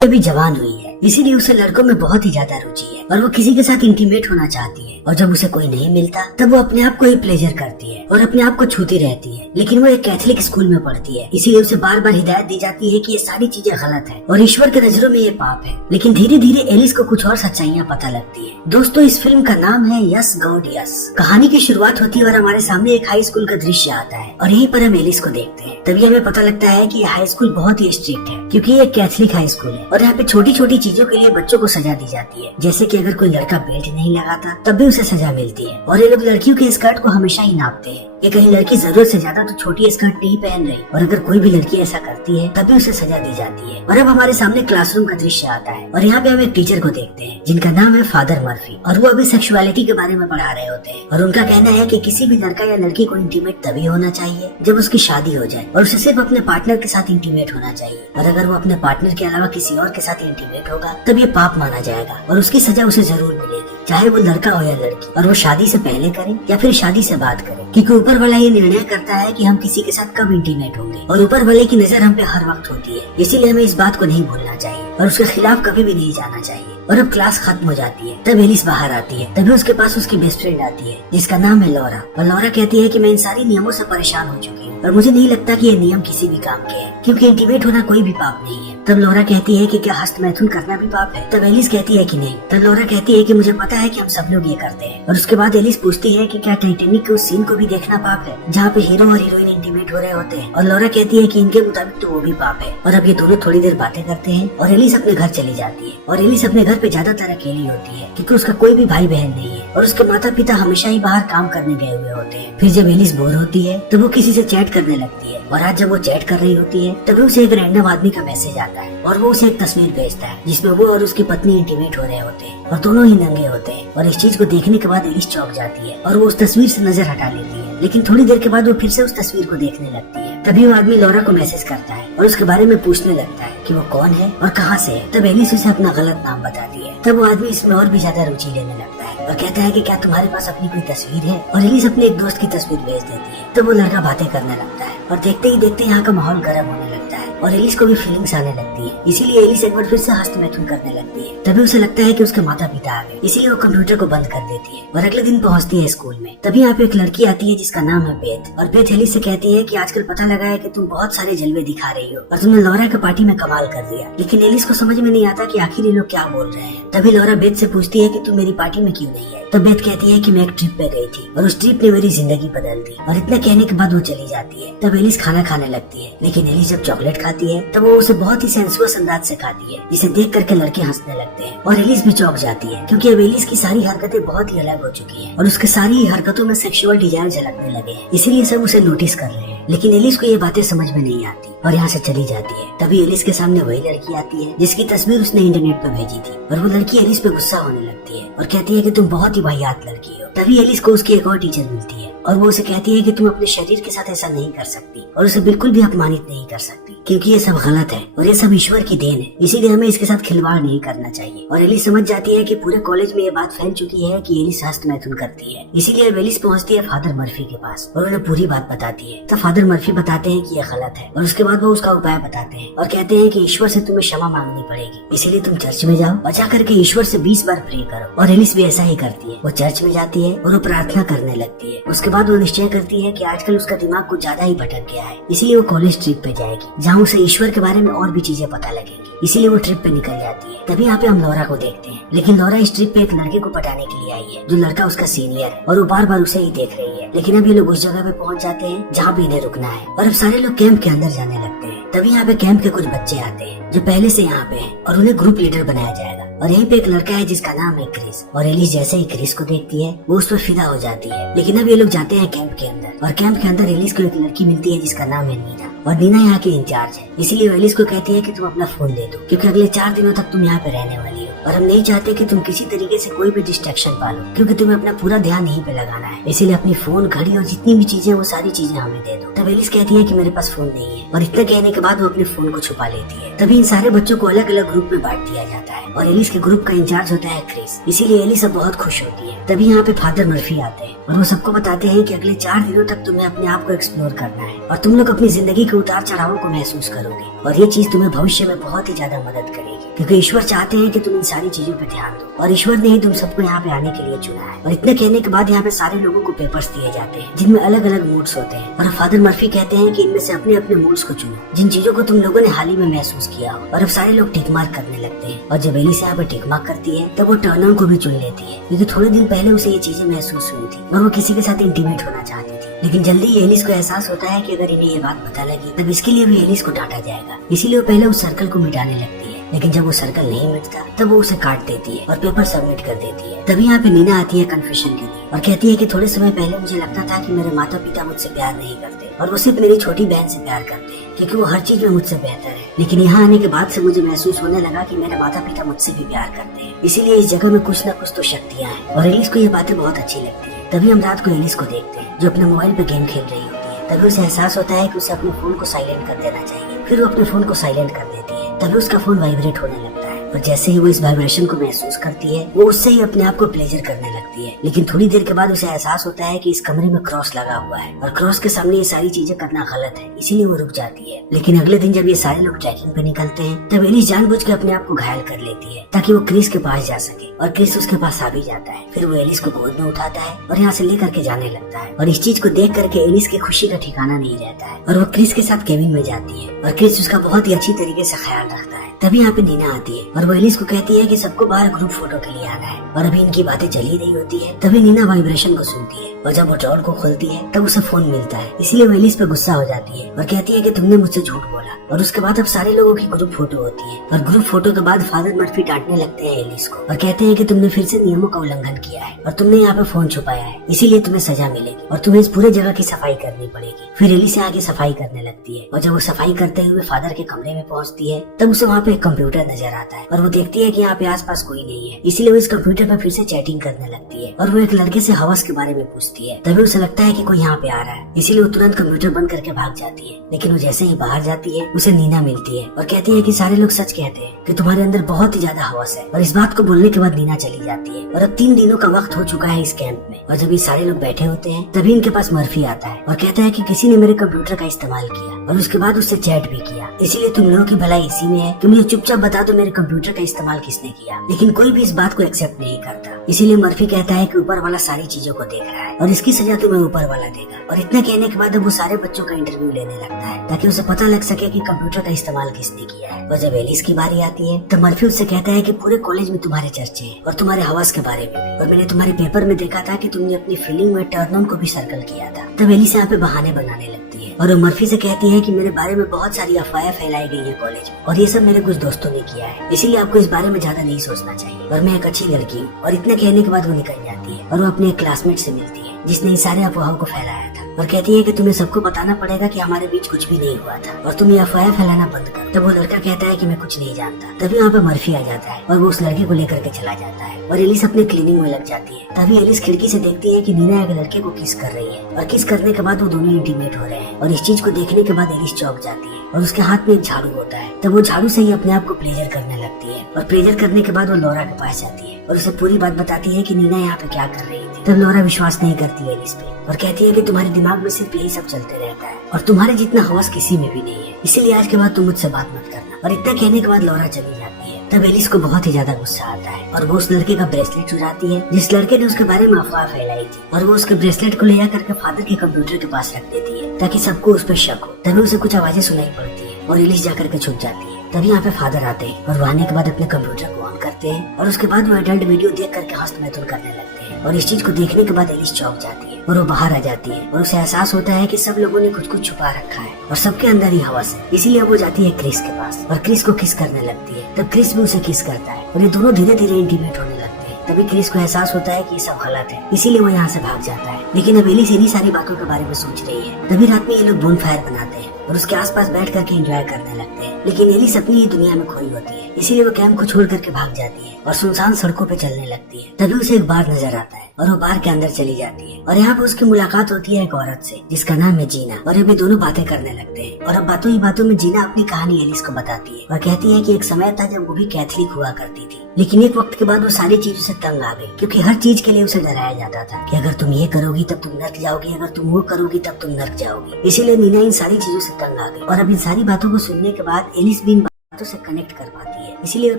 अभी जवान हुई है, इसीलिए उसे लड़कों में बहुत ही ज्यादा रुचि है और वो किसी के साथ इंटीमेट होना चाहती है। और जब उसे कोई नहीं मिलता तब वो अपने आप को ही प्लेजर करती है और अपने आप को छूती रहती है। लेकिन वो एक कैथोलिक स्कूल में पढ़ती है, इसीलिए उसे बार बार हिदायत दी जाती है कि ये सारी चीजें गलत है और ईश्वर के नजरों में ये पाप है। लेकिन धीरे धीरे एलिस को कुछ और सच्चाइयाँ पता लगती है। दोस्तों, इस फिल्म का नाम है यस गॉड यस। कहानी की शुरुआत होती है और हमारे सामने एक हाई स्कूल का दृश्य आता है और यहीं पर हम एलिस को देखते हैं। तभी हमें पता लगता है कि हाई स्कूल बहुत ही स्ट्रिक्ट है, क्योंकि ये कैथोलिक हाई स्कूल है और यहाँ पे छोटी छोटी चीजों के लिए बच्चों को सजा दी जाती है। जैसे कि अगर कोई लड़का बेल्ट नहीं लगाता तब भी उसे सजा मिलती है और ये लोग लड़कियों के स्कर्ट को हमेशा ही नापते हैं कि कहीं लड़की जरूरत से ज्यादा तो छोटी स्कर्ट नहीं पहन रही। और अगर कोई भी लड़की ऐसा करती है तब भी उसे सजा दी जाती है। और अब हमारे सामने क्लासरूम का दृश्य आता है और यहाँ पे हम एक टीचर को देखते हैं जिनका नाम है फादर मर्फी और वो अभी सेक्सुअलिटी के बारे में पढ़ा रहे होते हैं। और उनका कहना है कि किसी भी लड़का या लड़की को इंटीमेट तभी होना चाहिए जब उसकी शादी हो जाए और उसे सिर्फ अपने पार्टनर के साथ इंटीमेट होना चाहिए। और अगर वो अपने पार्टनर के अलावा किसी और के साथ इंटीमेट होगा तब ये पाप माना जाएगा और उसकी सजा उसे जरूर मिलेगी, चाहे वो लड़का हो या लड़की। और वो शादी से पहले करे या फिर शादी से बाद करे, क्योंकि ऊपर वाला ये निर्णय करता है कि हम किसी के साथ कब इंटीमेट होंगे और ऊपर वाले की नजर हम पे हर वक्त होती है। इसीलिए हमें इस बात को नहीं भूलना चाहिए और उसके खिलाफ कभी भी नहीं जाना चाहिए। और अब क्लास खत्म हो जाती है, तब एलिस बाहर आती है। तभी उसके पास उसकी बेस्ट फ्रेंड आती है जिसका नाम है लॉरा। और लॉरा कहती है कि मैं इन सारी नियमों से परेशान हो चुकी हूँ और मुझे नहीं लगता कि ये नियम किसी भी काम के हैं, क्योंकि इंटीमेट होना कोई भी पाप नहीं है। तब लॉरा कहती है कि क्या हस्तमैथुन करना भी पाप है? तब एलिस कहती है कि नहीं। तब लॉरा कहती है कि मुझे पता है कि हम सब लोग ये करते हैं। और उसके बाद एलिस पूछती है कि क्या टाइटैनिक के उस सीन को भी देखना पाप है जहाँ पे हीरो और हीरोइन इंटीमेट हो रहे होते हैं? और लॉरा कहती है कि इनके मुताबिक तो वो भी पाप है। और अब ये दोनों थोड़ी देर बातें करते हैं और एलिस अपने घर चली जाती है। और एलिस अपने घर पे ज्यादातर अकेली होती है क्योंकि उसका कोई भी भाई बहन नहीं है और उसके माता पिता हमेशा ही बाहर काम करने गए हुए होते हैं। फिर जब एलिस बोर होती है तो वो किसी से चैट करने लगती है और आज जब वो चैट कर रही होती है तभी उसे एक रैंडम आदमी का मैसेज आता है और वो उसे एक तस्वीर भेजता है जिसमें वो और उसकी पत्नी इंटीमेट हो रहे होते हैं और दोनों ही नंगे होते हैं। और इस चीज को देखने के बाद एलिस चौंक जाती है और वो उस तस्वीर से नजर हटा लेती है। लेकिन थोड़ी देर के बाद वो फिर से उस तस्वीर को देखने लगती है। तभी वो आदमी लॉरा को मैसेज करता है और उसके बारे में पूछने लगता है कि वो कौन है और कहाँ से है। तब एलिस उसे अपना गलत नाम बताती है। तब वो आदमी इसमें और भी ज्यादा रुचि लेने लगता है और कहता है कि क्या तुम्हारे पास अपनी कोई तस्वीर है? और एलिस अपने एक दोस्त की तस्वीर भेज देती है। तब वो लड़का बातें करने लगता है और देखते ही देखते यहाँ का माहौल गर्म होने लगता है और एलिस को भी फीलिंग्स आने लगती है। इसीलिए एलिस एक बार फिर से हस्तमैथुन करने लगती है। तभी उसे लगता है कि उसके माता पिता आ गए, इसीलिए वो कंप्यूटर को बंद कर देती है और अगले दिन पहुंचती है स्कूल में। तभी यहाँ पे एक लड़की आती है जिसका नाम है बेथ। और बेथ एलिस से कहती है कि आजकल पता लगा है कि तुम बहुत सारे जलवे दिखा रही हो और तुमने लॉरा के पार्टी में कमाल कर दिया। लेकिन एलिस को समझ में नहीं आता कि आखिर ये लोग क्या बोल रहे हैं। तभी लॉरा बेथ से पूछती है कि तुम मेरी पार्टी में क्यों नहीं है? तब बेथ कहती है कि मैं एक ट्रिप पे गई थी और उस ट्रिप ने मेरी जिंदगी बदल दी। और इतना कहने के बाद वो चली जाती है। तब एलिस खाना खाने लगती है, लेकिन एलिस जब चॉकलेट खाती है तब वो उसे बहुत ही सेंसुअस अंदाज से खाती है जिसे देख करके लड़के हंसने लगते हैं। और एलिस भी चौंक जाती है क्योंकि अब एलिस की सारी हरकतें बहुत ही अलग हो चुकी हैं और उसके सारी हरकतों में सेक्सुअल डिजायर झलकने लगे हैं। इसीलिए सब उसे नोटिस कर रहे हैं। लेकिन एलिस को ये बातें समझ में नहीं आती और यहाँ से चली जाती है। तभी एलिस के सामने वही लड़की आती है जिसकी तस्वीर उसने इंटरनेट पर भेजी थी और वो लड़की एलिस पे गुस्सा होने लगती है और कहती है कि तुम बहुत ही वाहियात लड़की हो। तभी एलिस को उसकी एक और टीचर मिलती है और वो उसे कहती है कि तुम अपने शरीर के साथ ऐसा नहीं कर सकती और उसे बिल्कुल भी अपमानित नहीं कर सकती, क्योंकि ये सब गलत है और ये सब ईश्वर की देन है। इसीलिए हमें इसके साथ खिलवाड़ नहीं करना चाहिए। और एलिस समझ जाती है कि पूरे कॉलेज में ये बात फैल चुकी है कि एलिस हस्तमैथुन करती है। इसीलिए एलिस पहुंचती है फादर मर्फी के पास और उन्हें पूरी बात बताती है। तो फादर मर्फी बताते हैं कि ये गलत है और उसके बाद वो उसका उपाय बताते हैं और कहते हैं कि ईश्वर से तुम्हें क्षमा मांगनी पड़ेगी। इसीलिए तुम चर्च में जाओ और जाकर के ईश्वर से 20 बार प्रे करो। और एलिस भी ऐसा ही करती है। वो चर्च में जाती है और वो प्रार्थना करने लगती है। उसके बाद वो निश्चय करती है कि आजकल उसका दिमाग कुछ ज्यादा ही भटक गया है, इसीलिए वो कॉलेज ट्रिप पे जाएगी जहाँ उसे ईश्वर के बारे में और भी चीजें पता लगेंगी। इसीलिए वो ट्रिप पे निकल जाती है। तभी यहाँ पे हम लॉरा को देखते हैं, लेकिन लॉरा इस ट्रिप पे एक लड़के को पटाने के लिए आई है जो लड़का उसका सीनियर है और वो बार बार उसे ही देख रही है। लेकिन अब ये लोग उस जगह पे पहुंच जाते हैं जहाँ पे इन्हें रुकना है और अब सारे लोग कैंप के अंदर जाने लगते हैं। तभी यहाँ पे कैंप के कुछ बच्चे आते हैं जो पहले से यहाँ पे हैं और उन्हें ग्रुप लीडर बनाया जाएगा। और यहीं पे एक लड़का है जिसका नाम है क्रिस। और एलिस जैसे ही क्रिस को देखती है वो उस पर फिदा हो जाती है। लेकिन अब ये लोग जाते हैं कैंप के अंदर और कैंप के अंदर एलिस को एक लड़की मिलती है जिसका नाम है नीना। और नीना यहाँ की इंचार्ज है, इसीलिए एलिस को कहती है कि तुम अपना फोन दे दो क्योंकि अगले 4 दिनों तक तुम यहाँ पे रहने वाली हो और हम नहीं चाहते कि तुम किसी तरीके से कोई भी डिस्ट्रैक्शन पालो, क्योंकि तुम्हें अपना पूरा ध्यान यहीं पे लगाना है। इसीलिए अपनी फोन, घड़ी और जितनी भी चीजें वो सारी चीजें हमें दे दो। तब एलिस कहती है कि मेरे पास फोन नहीं है और इतना कहने के बाद वो अपने फोन को छुपा लेती है। तभी इन सारे बच्चों को अलग अलग ग्रुप में बांट दिया जाता है और एलिस के ग्रुप का इंचार्ज होता है क्रिस। इसीलिए एलिस अब बहुत खुश होती है। तभी यहाँ पे फादर मर्फी आते हैं और वो सबको बताते हैं कि अगले 4 दिनों तक तुम्हें अपने आप को एक्सप्लोर करना है और तुम लोग अपनी जिंदगी के उतार चढ़ावों को महसूस करोगे। और ये चीज तुम्हें भविष्य में बहुत ही ज्यादा मदद करेगी, क्योंकि ईश्वर चाहते हैं कि तुम इन सारी चीजों पे ध्यान दो, और ईश्वर ने ही तुम सबको यहाँ पे आने के लिए चुना है। और इतने कहने के बाद यहाँ पे सारे लोगों को पेपर्स दिए जाते हैं जिनमें अलग अलग मूड्स होते हैं, और फादर मर्फी कहते हैं कि इनमें से अपने अपने मूड्स को चुनो, जिन चीजों को तुम लोगों ने हाल ही में महसूस किया हो। और अब सारे लोग टिक मार्क करने लगते हैं, और जब एलिस यहाँ पे टिक मार्क करती है तब वो टर्नर को भी चुन लेती है, क्योंकि थोड़े दिन पहले उसे ये चीजें महसूस हुई थी और वो किसी के साथ इंटीमेट होना चाहती थी। लेकिन जल्दी ही एलिस को एहसास होता है कि अगर इन्हें ये बात पता लगी तब इसके लिए भी एलिस को डांटा जाएगा, इसीलिए वो पहले उस सर्कल को मिटाने लगती है। लेकिन जब वो सर्कल नहीं मिटता तब वो उसे काट देती है और पेपर सबमिट कर देती है। तभी यहाँ पे नीना आती है कन्फेशन के लिए और कहती है कि थोड़े समय पहले मुझे लगता था कि मेरे माता पिता मुझसे प्यार नहीं करते और वो सिर्फ मेरी छोटी बहन से प्यार करते हैं, क्योंकि वो हर चीज में मुझसे बेहतर है। लेकिन यहाँ आने के बाद से मुझे महसूस होने लगा कि मेरे माता पिता मुझसे भी प्यार करते हैं, इसीलिए इस जगह में कुछ न कुछ तो शक्तियाँ हैं। और एलिस को ये बातें बहुत अच्छी लगती है। तभी हम रात को एलिस को देखते हैं जो अपने मोबाइल पे गेम खेल रही होती है। तभी उसे एहसास होता है कि उसे अपने फोन को साइलेंट कर देना चाहिए। फिर वो अपने फोन को साइलेंट कर देती है। तभी उसका फोन वाइब्रेट होने लगता है, और जैसे ही वो इस वाइब्रेशन को महसूस करती है वो उससे ही अपने आप को प्लेजर करने लगती है। लेकिन थोड़ी देर के बाद उसे एहसास होता है कि इस कमरे में क्रॉस लगा हुआ है और क्रॉस के सामने ये सारी चीजें करना गलत है, इसीलिए वो रुक जाती है। लेकिन अगले दिन जब ये सारे लोग ट्रैकिंग पे निकलते हैं तब एलिस जानबूझ के अपने आप को घायल कर लेती है ताकि वो क्रिस के पास जा सके, और क्रिस उसके पास आ भी जाता है। फिर वो एलिस को गोद में उठाता है और यहाँ से लेकर के जाने लगता है, और इस चीज को देख करके एलिस की खुशी का ठिकाना नहीं रहता है और वो क्रिस के साथ केबिन में जाती है और क्रिस उसका बहुत ही अच्छी तरीके से ख्याल रखता है। तभी यहाँ पे नीना आती है और वो एलिस को कहती है कि सबको बाहर ग्रुप फोटो के लिए आना है, और अभी इनकी बातें चल ही रही होती है। तभी नीना वाइब्रेशन को सुनती है और जब वो ड्रॉर को खोलती है तब उसे फोन मिलता है, इसीलिए वो एलिस पे गुस्सा हो जाती है और कहती है कि तुमने मुझसे झूठ बोला। और उसके बाद अब सारे लोगों की ग्रुप फोटो होती है, और ग्रुप फोटो के बाद फादर मर्फी डांटने लगते हैं एलिस को और कहते हैं कि तुमने फिर से नियमों का उल्लंघन किया है और तुमने यहाँ पे फोन छुपाया है, इसीलिए तुम्हें सजा मिलेगी और तुम्हें इस पूरे जगह की सफाई करनी पड़ेगी। फिर एलिस आगे सफाई करने लगती है, और जब वो सफाई करते हुए फादर के कमरे में पहुँचती है तब उसे वहाँ पे एक कंप्यूटर नजर आता है, और वो देखती है कि यहाँ पे आसपास कोई नहीं है, इसीलिए वो इस कंप्यूटर पे फिर से चैटिंग करने लगती है। और वो एक लड़के से हवस के बारे में पूछती है। तभी उसे लगता है कि कोई यहाँ पे आ रहा है, इसीलिए वो तुरंत कंप्यूटर बंद करके भाग जाती है। लेकिन वो जैसे ही बाहर जाती है उसे नीना मिलती है और कहती है कि सारे लोग सच कहते हैं कि तुम्हारे अंदर बहुत ही ज्यादा हवस है। और इस बात को बोलने के बाद नीना चली जाती है, और अब 3 दिनों का वक्त हो चुका है इस कैंप में। और जब ये सारे लोग बैठे होते हैं तभी इनके पास मर्फी आता है और कहता है कि किसी ने मेरे कंप्यूटर का इस्तेमाल किया और उसके बाद उससे चैट भी किया, इसीलिए तुम लोगों की भलाई इसी में है कि मुझे चुपचाप बता दो मेरे कंप्यूटर का इस्तेमाल किसने किया। लेकिन कोई भी इस बात को एक्सेप्ट नहीं करता, इसीलिए मर्फी कहता है कि ऊपर वाला सारी चीजों को देख रहा है और इसकी सजा तुम्हें ऊपर वाला देगा। और इतना कहने के बाद अब वो सारे बच्चों का इंटरव्यू लेने लगता है ताकि उसे पता लग सके कि कंप्यूटर का इस्तेमाल किसने किया है। और जब एलिस की बारी आती है तो मर्फी उससे कहता है कि पूरे कॉलेज में तुम्हारे चर्चे हैं और तुम्हारे हवस के बारे में, और मैंने तुम्हारे पेपर में देखा था कि तुमने अपनी फीलिंग में टर्न ऑन को भी सर्कल किया था। तब एलिस यहाँ पे बहाने बनाने लगती है और वो मर्फी से कहती है कि मेरे बारे में बहुत सारी अफवाहें फैलाई गई है कॉलेज में, और ये सब मेरे कुछ दोस्तों ने किया है, इसीलिए आपको इस बारे में ज्यादा नहीं सोचना चाहिए, और मैं एक अच्छी लड़की हूँ। और इतना कहने के बाद वो निकल जाती है और वो अपने एक क्लासमेट से मिलती है जिसने इन सारे अफवाहों को फैलाया था, और कहती है कि तुम्हें सबको बताना पड़ेगा कि हमारे बीच कुछ भी नहीं हुआ था और तुम ये अफवाहें फैलाना बंद कर। तब वो लड़का कहता है कि मैं कुछ नहीं जानता। तभी यहाँ पे मर्फी आ जाता है और वो उस लड़के को लेकर के चला जाता है, और एलिस अपने क्लीनिंग में लग जाती है। तभी एलिस खिड़की से देखती है कि नीना एक लड़के को किस कर रही है, और किस करने के बाद वो दोनों इंटीमेट हो रहे हैं। और इस चीज को देखने के बाद एलिस चौंक जाती है और उसके हाथ में एक झाड़ू होता है। तब वो झाड़ू से ही अपने आप को प्लेजर करने लगती है, और प्लेजर करने के बाद वो लौरा के पास जाती है और उसे पूरी बात बताती है कि नीना यहाँ पे क्या कर रही थी। तब लौरा विश्वास नहीं करती है एलिस पे और कहती है कि तुम्हारे दिमाग में सिर्फ यही सब चलते रहता है और तुम्हारे जितना हवस किसी में भी नहीं है, इसीलिए आज के बाद तुम मुझसे बात मत करना। और इतना कहने के बाद लौरा चली जाती है। तब एलिस को बहुत ही ज्यादा गुस्सा आता है और वो उस लड़के का ब्रेसलेट चुराती है जिस लड़के ने उसके बारे में अफवाह फैलाई थी, और वो उसके ब्रेसलेट को ले जाकर के फादर के कंप्यूटर के पास रख देती है ताकि सबको उस पर शक हो। तभी उसे कुछ आवाजें सुनाई पड़ती है और एलिस जाकर के छुप जाती है। तभी यहाँ पे फादर आते हैं और वो आने के बाद अपने कंप्यूटर को ऑन करते हैं, और उसके बाद वो एडल्ट वीडियो देख करके हस्तमैथुन करने लगते हैं। और इस चीज को देखने के बाद एलिस चौंक जाती है और वो बाहर आ जाती है, और उसे एहसास होता है कि सब लोगों ने कुछ छुपा रखा है और सबके अंदर ही हवस है। इसीलिए वो जाती है क्रिस के पास और क्रिस को किस करने लगती है। तब क्रिस भी उसे किस करता है और ये दोनों धीरे धीरे इंटीमेट होने लगते हैं। तभी क्रिस को एहसास होता है कि ये सब गलत है, इसीलिए वो यहाँ से भाग जाता है। लेकिन अब एलिस इन्हीं सारी बातों के बारे में सोच रही है। तभी रात में ये लोग बोनफायर बनाते हैं और उसके आसपास बैठ करके एंजॉय करने लगते हैं। लेकिन एलिस अपनी ही दुनिया में खोई होती है है, इसीलिए वो कैंप को छोड़ करके भाग जाती है और सुनसान सड़कों पे चलने लगती है। तभी उसे एक बार नजर आता है और वो बार के अंदर चली जाती है और यहाँ पे उसकी मुलाकात होती है एक औरत से जिसका नाम है जीना। और अभी दोनों बातें करने लगते हैं और अब बातों ही बातों में जीना अपनी कहानी एलिस को बताती है और कहती है कि एक समय था जब वो भी कैथलिक हुआ करती थी, लेकिन एक वक्त के बाद वो सारी चीजों से तंग आ गई क्योंकि हर चीज के लिए उसे डराया जाता था कि अगर तुम ये करोगी तब तुम नर्क जाओगी, अगर तुम वो करोगी तब तुम नर्क जाओगी। इसीलिए नीना इन सारी चीजों से तंग आ गई और अब इन सारी बातों को सुनने के बाद एलिस भी इन बातों से कनेक्ट कर पाती है। इसीलिए वो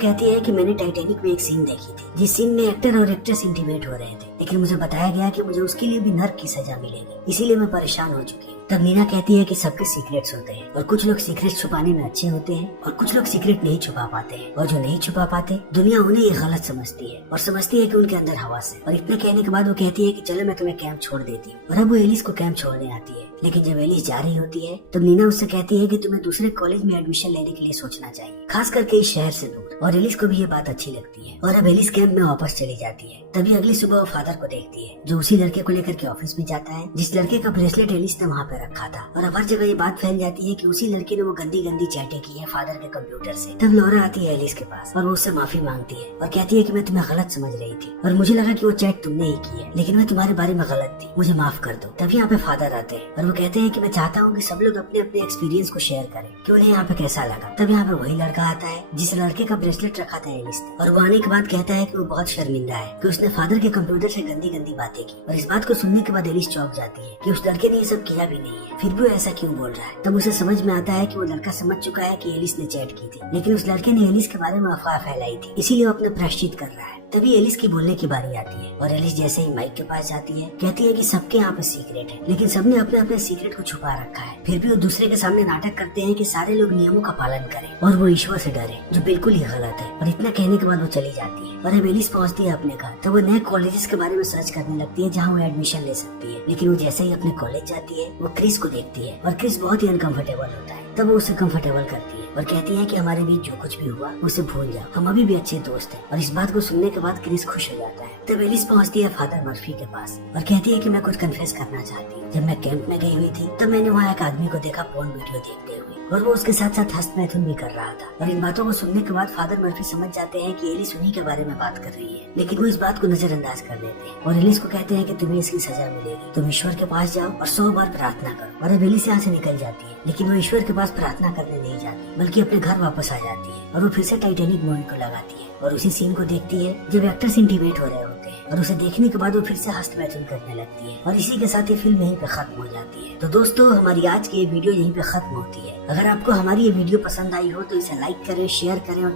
कहती है कि मैंने टाइटैनिक में एक सीन देखी थी जिस सीन में एक्टर और एक्ट्रेस इंटीमेट हो रहे थे, लेकिन मुझे बताया गया कि मुझे उसके लिए भी नर्क की सजा मिलेगी, इसीलिए मैं परेशान हो चुकी हूँ। तब नीना कहती है कि सबके सीक्रेट्स होते हैं और कुछ लोग सीक्रेट्स छुपाने में अच्छे होते हैं और कुछ लोग सीक्रेट नहीं छुपा पाते हैं, और जो नहीं छुपा पाते दुनिया उन्हें ये गलत समझती है और समझती है कि उनके अंदर हवस है। और इतने कहने के बाद वो कहती है कि चलो मैं तुम्हें कैंप छोड़ देती हूँ। और अब वो एलिस को कैंप छोड़ने आती है, लेकिन जब एलिस जा रही होती है तब नीना उससे कहती है कि तुम्हें दूसरे कॉलेज में एडमिशन लेने के लिए सोचना चाहिए, खास करके इस शहर से दूर। और एलिस को भी ये बात अच्छी लगती है और अब एलिस कैंप में वापस चली जाती है। तभी अगली सुबह वो फादर को देखती है जो उसी लड़के को लेकर के ऑफिस में जाता है जिस लड़के का ब्रेसलेट एलिस ने वहाँ पे रखा था। और अब हर जगह ये बात फैल जाती है कि उसी लड़के ने वो गंदी गंदी चैटें की है फादर के कंप्यूटर से। तब लौरा आती है एलिस के पास और वो उससे माफी मांगती है और कहती है कि मैं तुम्हें गलत समझ रही थी और मुझे लगा कि वो चैट तुमने ही की है, लेकिन मैं तुम्हारे बारे में गलत थी, मुझे माफ कर दो। तभी यहाँ पे फादर आते हैं और वो कहते हैं कि मैं चाहता हूँ कि सब लोग अपने अपने एक्सपीरियंस को शेयर करें कि उन्हें यहाँ पे कैसा लगा। तब यहाँ पे वही लड़का आता है जिस लड़के का ब्रेसलेट रखा था एलिस ने, और वो आने के बाद कहता है कि वो बहुत शर्मिंदा है कि उसने फादर के कंप्यूटर से गंदी गंदी बातें की। और इस बात को सुनने के बाद एलिस चौंक जाती है कि उस लड़के ने ये सब किया भी नहीं है, फिर भी वो ऐसा क्यों बोल रहा है। तब उसे समझ में आता है कि वो लड़का समझ चुका है कि एलिस ने चैट की थी, लेकिन उस लड़के ने एलिस के बारे में अफवाह फैलाई थी, इसीलिए वो अपना प्रायश्चित कर रहा है। तभी एलिस की बोलने की बारी आती है और एलिस जैसे ही माइक के पास जाती है कहती है कि सबके यहाँ पे सीक्रेट है, लेकिन सबने अपने अपने सीक्रेट को छुपा रखा है, फिर भी वो दूसरे के सामने नाटक करते हैं कि सारे लोग नियमों का पालन करें और वो ईश्वर से डरे, जो बिल्कुल ही गलत है। और इतना कहने के बाद वो चली जाती है और अब एलिस पहुंचती है अपने घर। तब वो नए कॉलेजेस के बारे में सर्च करने लगती है जहाँ वो एडमिशन ले सकती है, लेकिन वो जैसे ही अपने कॉलेज जाती है वो क्रिस को देखती है और क्रिस बहुत ही अनकंफर्टेबल होता है। तब वो उसे कंफर्टेबल करती है और कहती है कि हमारे बीच जो कुछ भी हुआ उसे भूल जाओ, हम अभी भी अच्छे दोस्त हैं। और इस बात को सुनने के बाद क्रिस खुश हो जाता है। तब एलिस पहुंचती है फादर मर्फी के पास और कहती है कि मैं कुछ कन्फेस करना चाहती हूँ। जब मैं कैंप में गई हुई थी तब मैंने वहाँ एक आदमी को देखा पोर्न वीडियो देखते हुए, और वो उसके साथ साथ हस्तमैथुन भी कर रहा था। और इन बातों को सुनने के बाद फादर मर्फी समझ जाते हैं कि एलिस उन्हीं के बारे में बात कर रही है, लेकिन वो इस बात को नजरअंदाज कर देते हैं और एलिस को कहते हैं कि तुम्हें इसकी सजा मिलेगी, तुम ईश्वर के पास जाओ और 100 बार प्रार्थना करो। और अब एलिस यहाँ से निकल जाती है, लेकिन वो ईश्वर के पास प्रार्थना करने नहीं जाती बल्कि अपने घर वापस आ जाती है और वो फिर से टाइटैनिक मूवी को लगाती है और उसी सीन को देखती है जब एक्टर्स इंटीमेट हो रहे होते हैं, और उसे देखने के बाद वो फिर से हस्तमैथुन करने लगती है और इसी के साथ ये फिल्म यहीं पे खत्म हो जाती है। तो दोस्तों हमारी आज की ये वीडियो यहीं पे खत्म होती है। अगर आपको हमारी ये वीडियो पसंद आई हो तो इसे लाइक करें, शेयर करें और